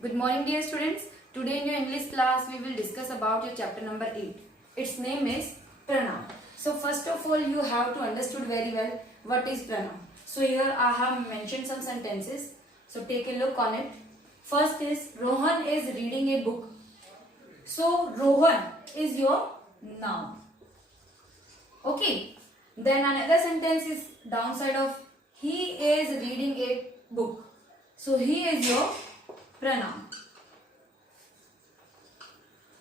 Good morning, dear students. Today in your English class, we will discuss about your chapter number 8. Its name is pronoun. So first of all, you have to understood very well what is pronoun. So here I have mentioned some sentences. So take a look on it. First is Rohan is reading a book. So Rohan is your noun. Okay. Then another sentence is downside of he is reading a book. So he is your pronoun.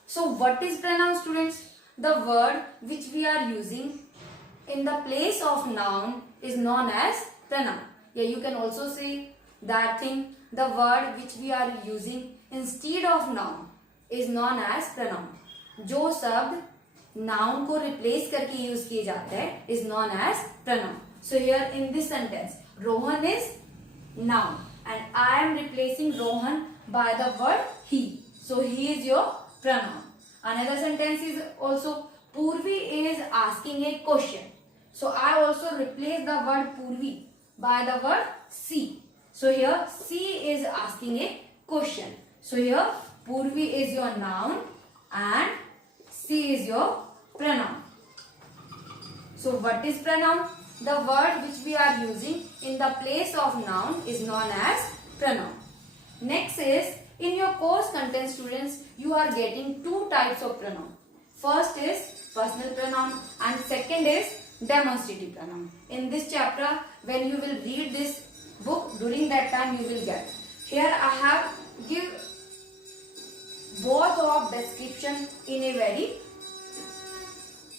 So what is pronoun, students? The word which we are using in the place of noun is known as pronoun. Yeah, you can also say that thing. The word which we are using instead of noun is known as pronoun. जो शब्द noun को replace करके use किए जाते हैं is known as pronoun. So here in this sentence, Rohan is noun and I am replacing Rohan by the word he. So he is your pronoun. Another sentence is also Purvi is asking a question. So I also replace the word Purvi by the word she. So here she is asking a question. So here Purvi is your noun and she is your pronoun. So what is pronoun? The word which we are using in the place of noun is known as pronoun. Next is, in your course content, students, you are getting two types of pronoun. First is personal pronoun and second is demonstrative pronoun. In this chapter, when you will read this book, during that time you will get. Here I have give both of description in a very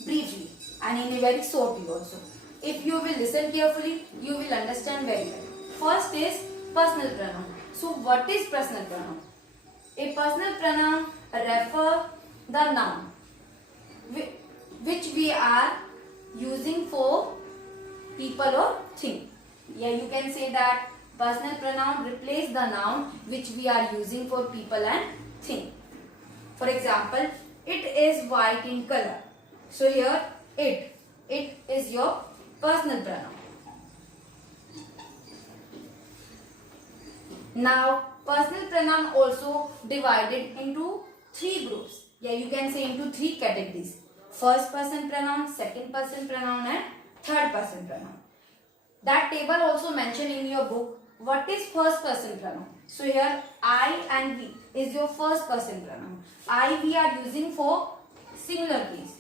briefly and in a very shortly also. If you will listen carefully, you will understand very well. First is personal pronoun. So what is personal pronoun? A personal pronoun refer the noun which we are using for people or thing. Yeah, you can say that personal pronoun replace the noun which we are using for people and thing. For example, it is white in color. So here it is your personal pronoun. Now personal pronoun also divided into three groups. Yeah, you can say into three categories. First person pronoun, second person pronoun and third person pronoun. That table also mentioned in your book. What is first person pronoun? So here I and we is your first person pronoun. I we are using for singular case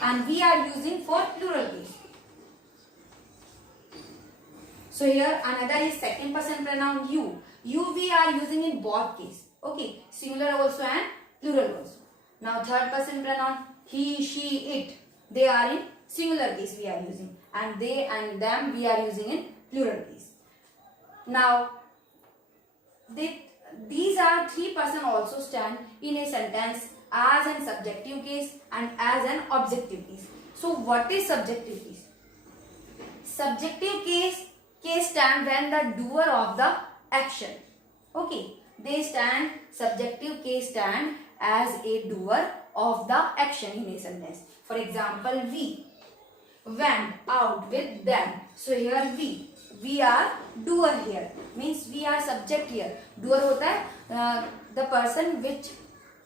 and we are using for plural case. So here another is second person pronoun you. You we are using in both case. Okay, singular also and plural also. Now third person pronoun he, she, it. They are in singular case we are using and they and them we are using in plural case. Now these are three person also stand in a sentence as an subjective case and as an objective case. So what is subjective case? Subjective case stand when the doer of the action. Okay, they stand, subjective case stand as a doer of the action in a sentence. For example, we went out with them. So here we are doer here. Means we are subject here. Doer hota hai the person which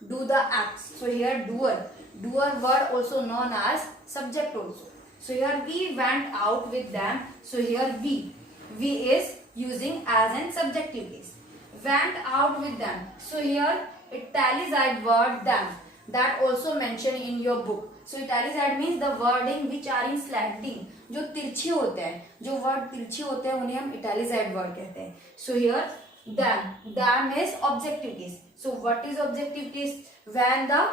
do the acts. So here doer word also known as subject also. So here we went out with them. So here we is using as an subjective case. Went out with them. So here italicized word them, that also mentioned in your book. So italicized means the wording which are in slanting. जो तिरछे होते हैं, जो word तिरछे होते हैं उन्हें हम italicized word कहते हैं. So here them is objective case. So what is objective case? When the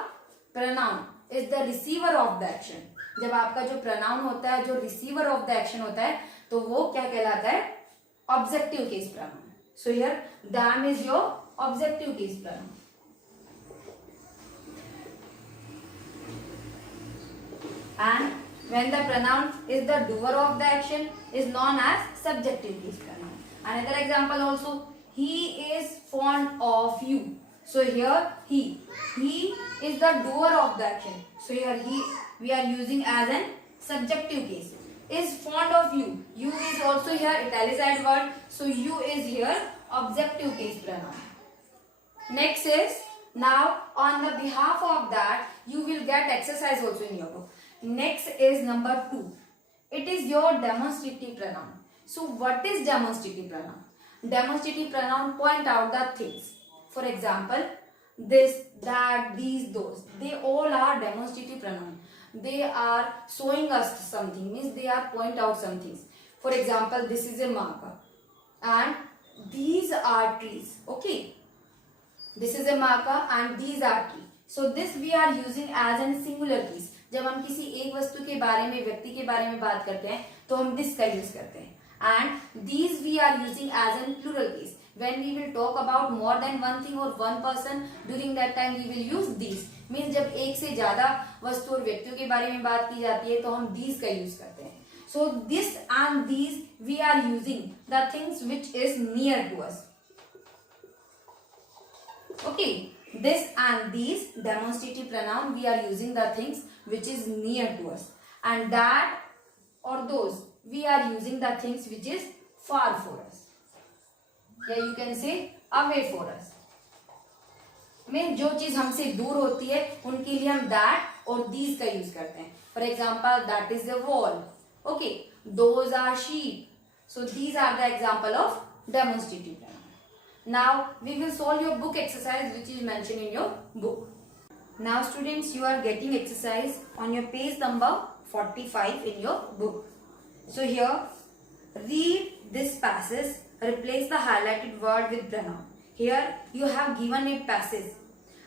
pronoun is the receiver of the action. जब आपका जो pronoun होता है, जो receiver of the action होता है, तो वो क्या कहलाता है? Objective case pronoun. So here them is your objective case pronoun. And when the pronoun is the doer of the action is known as subjective case pronoun. Another example also, he is fond of you. So here he is the doer of the action. So here we are using as an subjective case. Is fond of you. You is also here italicized word. So you is here objective case pronoun. Next is, now on the behalf of that you will get exercise also in your book. Next is number 2. It is your demonstrative pronoun. So what is demonstrative pronoun? Demonstrative pronoun point out the things. For example, this, that, these, those. They all are demonstrative pronoun. They are showing us something, means they are point out some things. For example, this is a marker and these are trees. Okay. This is a marker and these are trees. So this we are using as in singular case. जब हम किसी एक वस्तु के बारे में, व्यक्ति के बारे में बात करते हैं तो हम this का यूज करते हैं. And these we are using as in plural case. When we will talk about more than one thing or one person, during that time we will use these. Means जब एक से ज्यादा वस्तु और व्यक्तियों के बारे में बात की जाती है तो हम these का यूज करते हैं. So this and these we are using the things which is near to us. Okay, this and these demonstrative pronoun we are using the things which is near to us, and that or those we are using the things which is far for us. Here you can say away for us. में जो चीज हमसे दूर होती है उनके लिए हम that और these का यूज करते हैं. For example, that is the wall. Okay, those are sheep. So these are the example of demonstrative pronoun. Now we will solve your book exercise which is mentioned in your book. Now students, you are getting exercise on your page number 45 in your book. So here, read this passage, replace the highlighted word with pronoun. Here you have given a passage.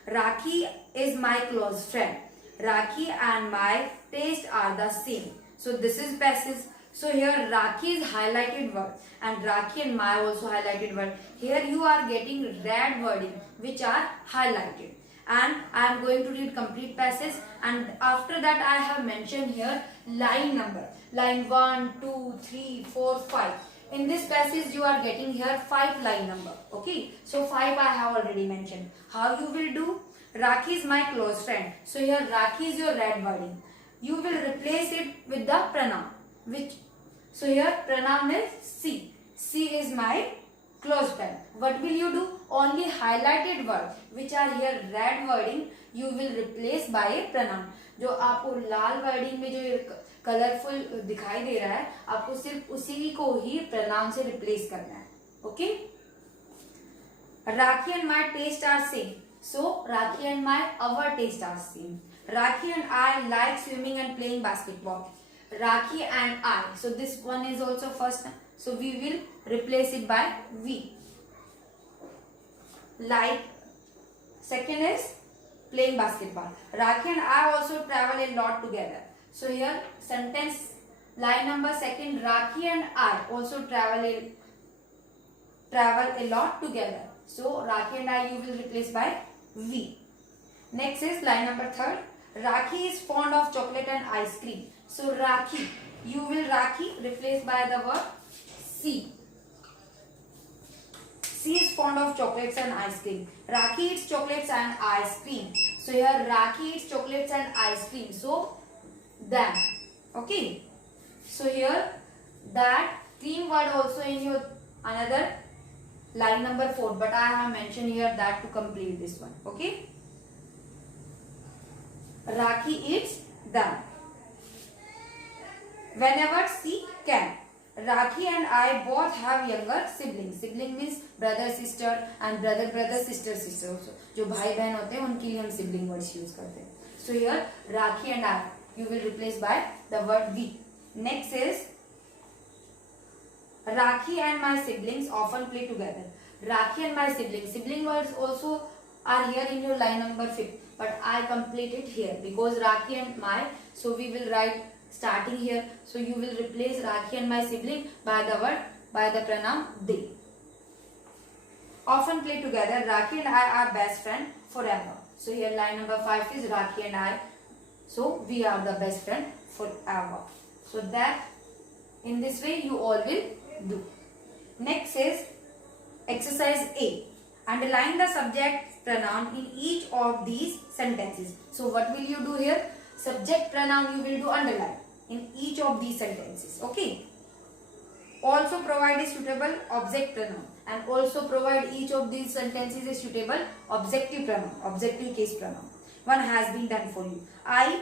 Rakhi is my close friend. Rakhi and my taste are the same. So this is passage. So here Rakhi is highlighted word and Rakhi and my also highlighted word. Here you are getting red wording which are highlighted. And I am going to read complete passage, and after that I have mentioned here line number. Line 1, 2, 3, 4, 5. In this passage you are getting here 5 line number. Okay. So 5 I have already mentioned. How you will do? Rakhi is my close friend. So here Rakhi is your red wording. You will replace it with the pronoun. Which? So here pronoun is she. She is my close friend. What will you do? Only highlighted word which are here red wording you will replace by a pronoun. जो आपको लाल wording में जो colourful दिखाई दे रहा है आपको सिर्फ उसी को ही pronoun से replace करना है. Okay? Rakhi and my taste are same. So Rakhi and our taste are same. Rakhi and I like swimming and playing basketball. Rakhi and I. So this one is also first. So we will replace it by we. Like. Second is playing basketball. Rakhi and I also travel a lot together. So here sentence line number second. Rakhi and I also travel a lot together. So Rakhi and I you will replace by we. Next is line number third. Rakhi is fond of chocolate and ice cream. So Rakhi, you will Rakhi replace by the word C. C is fond of chocolates and ice cream. Rakhi eats chocolates and ice cream. So here Rakhi eats chocolates and ice cream. So that. Okay. So here that cream word also in your another line number 4. But I have mentioned here that to complete this one. Okay. Rakhi eats that. Whenever she can. Rakhi and I both have younger siblings. Sibling means brother sister and brother sister also. जो भाई बहन होते हैं उनके लिए हम sibling words use करते हैं. So here Rakhi and I you will replace by the word we. Next is Rakhi and my siblings often play together. Rakhi and my siblings. Sibling words also are here in your line number 5. But I complete it here because Rakhi and my. So we will write starting here. So you will replace Rakhi and my sibling by the word, by the pronoun they. Often play together. Rakhi and I are best friend forever. So here line number 5 is Rakhi and I. So we are the best friend forever. So that in this way you all will do. Next is exercise A. Underline the subject pronoun in each of these sentences. So what will you do here? Subject pronoun you will do underline in each of these sentences. Okay. Also provide a suitable object pronoun. and also provide each of these sentences a suitable objective pronoun, objective case pronoun. One has been done for you. I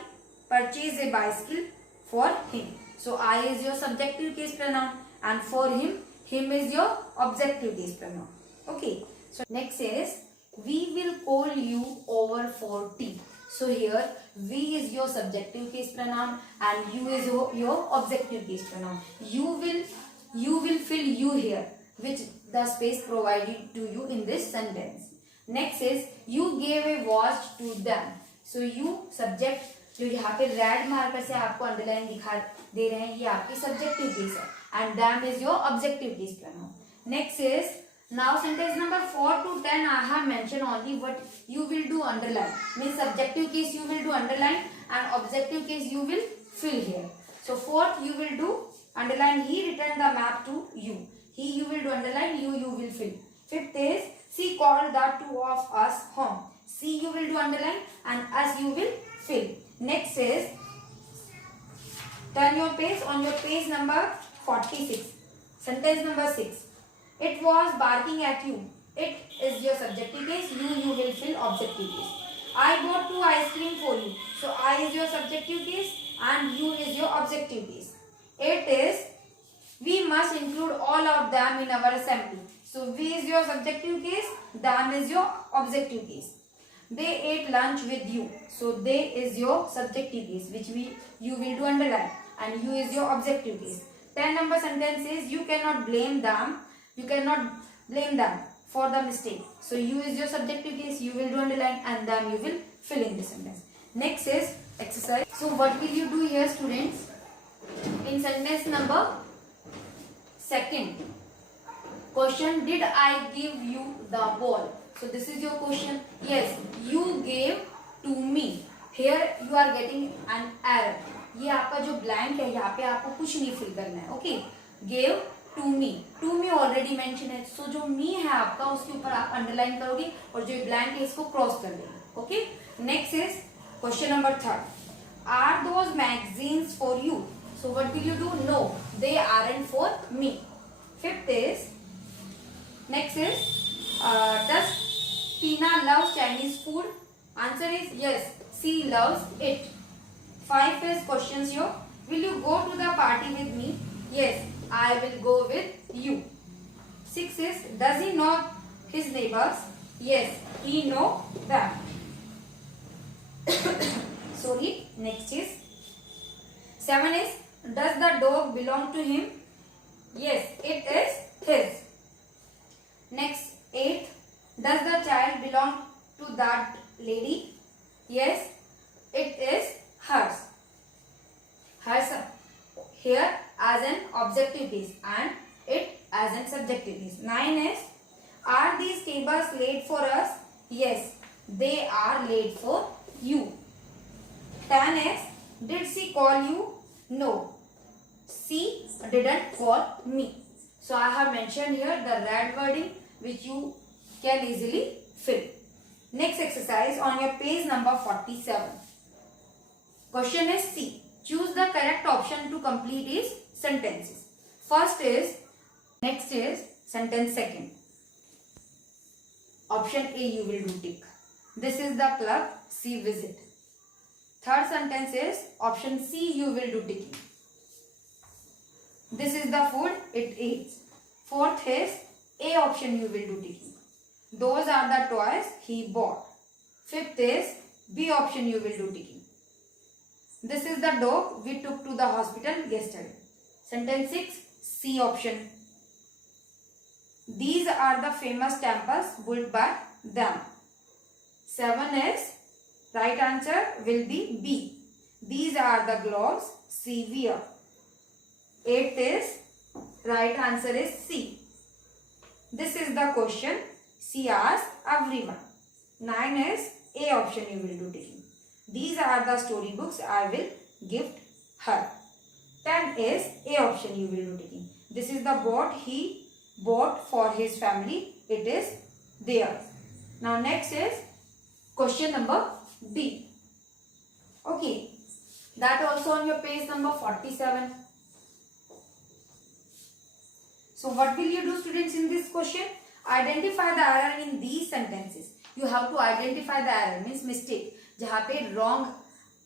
purchase a bicycle for him. So I is your subjective case pronoun and for him is your objective case pronoun. Okay. So next is we will call you over for tea. So here we is your subjective case pronoun and you is your objective case pronoun. You will fill you here, which the space provided to you in this sentence. Next is you gave a watch to them. So you subject जो यहाँ पे red marker से आपको underline दिखा दे रहे हैं ये आपकी सब्जेक्टिव केस है and them is your objective case pronoun. Next is now sentence number 4 to 10 I have mentioned only what you will do underline. Means subjective case you will do underline and objective case you will fill here. So fourth you will do underline. He returned the map to you. He you will do underline. You will fill. Fifth is she called the two of us home. See you will do underline and us you will fill. Next is turn your page on your page number 46. Sentence number 6. It was barking at you. It is your subjective case. You will fill objective case. I bought 2 ice cream for you. So I is your subjective case and you is your objective case. 8 is we must include all of them in our assembly. So we is your subjective case. Them is your objective case. They ate lunch with you. So they is your subjective case which you will do underline and you is your objective case. 10 number sentence is you cannot blame them. You cannot blame them for the mistake. So you is your subjective case. You will do underline and them you will fill in the sentence. Next is exercise. So what will you do here students? In sentence number 2nd. Question, did I give you the ball? So this is your question. Yes, you gave to me. Here you are getting an error. ये आपका जो blank है यहाँ पे आपको कुछ नहीं fill करना है. Okay, gave to me. To me already mention है. So जो me है आपका उसके ऊपर आप underline करोगे और जो blank है इसको cross कर देंगे. Okay. Next is question number 3rd. Are those magazines for you? So what will you do? No, they aren't for me. 5th is next is does Tina love Chinese food? Answer is yes, she loves it. 5 is questions here. Will you go to the party with me? Yes, I will go with you. 6 is does he know his neighbors? Yes, he know them. Sorry. Next is 7 is does the dog belong to him? Yes, it is his. Next 8. Does the child belong to that lady? Yes, it is hers. Hers here as an objective case and it as an subjective case. 9 is are these cables late for us? Yes, they are late for you. 10 is did she call you? No, she didn't call me. So I have mentioned here the red wording which you can easily fill. Next exercise on your page number 47. Question is C. Choose the correct option to complete these sentences. Next is sentence 2nd. Option A you will do tick. This is the club, C visit. 3rd sentence is option C you will do ticking. This is the food, it eats. 4th is A option you will do ticking. Those are the toys he bought. 5th is B option you will do ticking. This is the dog we took to the hospital yesterday. Sentence 6, C option. These are the famous temples built by them. 7 is right answer will be B. These are the gloves she wear. 8 is right answer is C. This is the question she asked everyone. 9 is A option you will do ticking. These are the storybooks I will gift her. 10 is A option you will do ticking. This is the boat he bought for his family. It is theirs. Now next is question number D. Okay, that also on your page number 47. So what will you do, students, in this question? Identify the error in these sentences. You have to identify the error, means mistake, जहाँ पे wrong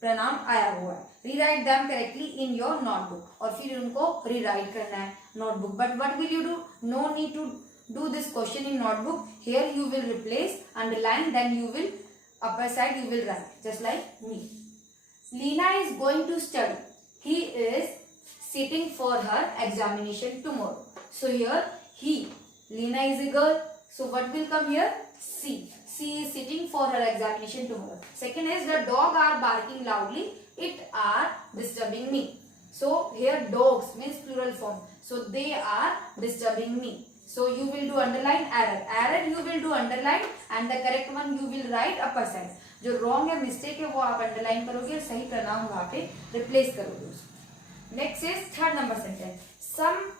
pronoun आया हुआ है. Rewrite them correctly in your notebook. और फिर उनको rewrite करना है notebook. But what will you do? No need to do this question in notebook. Here you will replace, underline, then you will upper side you will write, just like me. Lina is going to study. He is sitting for her examination tomorrow. So here he, Lina is a girl. So what will come here? C. C is sitting for her examination tomorrow. Second is the dog are barking loudly. It are disturbing me. So here dogs means plural form. So they are disturbing me. So you will do underline error. Error you will do underline and the correct one you will write upper side. जो wrong है mistake है वो आप underline करोगे, सही pronoun वहाँ पे replace करोगे उसको. Next is third number sentence. Some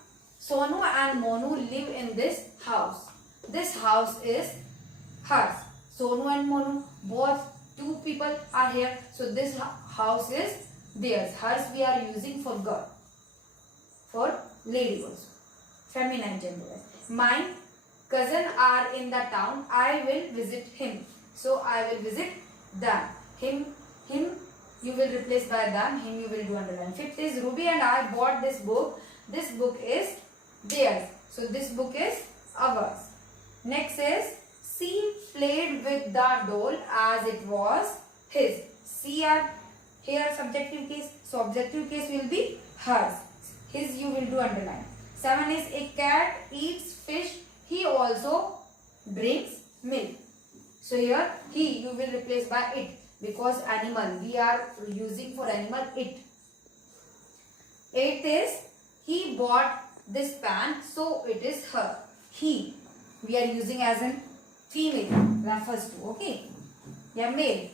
Sonu and Monu live in this house. This house is hers. Sonu and Monu, both two people are here. So this house is theirs. Hers we are using for girl, for lady also, feminine gender. My cousin are in the town. I will visit him. So I will visit them. Him you will replace by them. Him you will do underline. Fifth is Ruby and I bought this book. This book is theirs. So this book is ours. Next is she played with the doll as it was his. See here subjective case. So objective case will be hers. His you will do underline. 7 is a cat eats fish. He also drinks milk. So here he you will replace by it because animal we are using for animal it. 8th is he bought this pan, so it is her. He we are using as in female refers to, okay. Yeah, male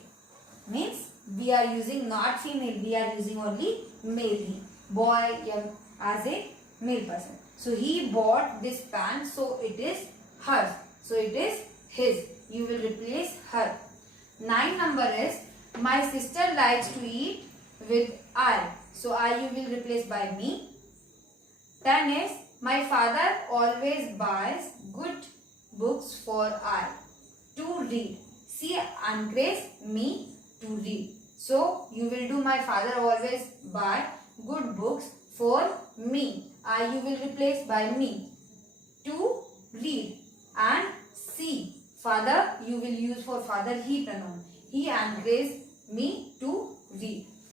means we are using not female, we are using only male. He boy yeah, as a male person. So he bought this pan, so it is hers. So it is his. You will replace her. 9 number is my sister likes to eat with I. So I you will replace by me. 10 is my father always buys good books for I to read. She encourages me to read. So you will do my father always buy good books for me. I you will replace by me. To read. And see, father you will use for father he pronoun. He encourages me to read.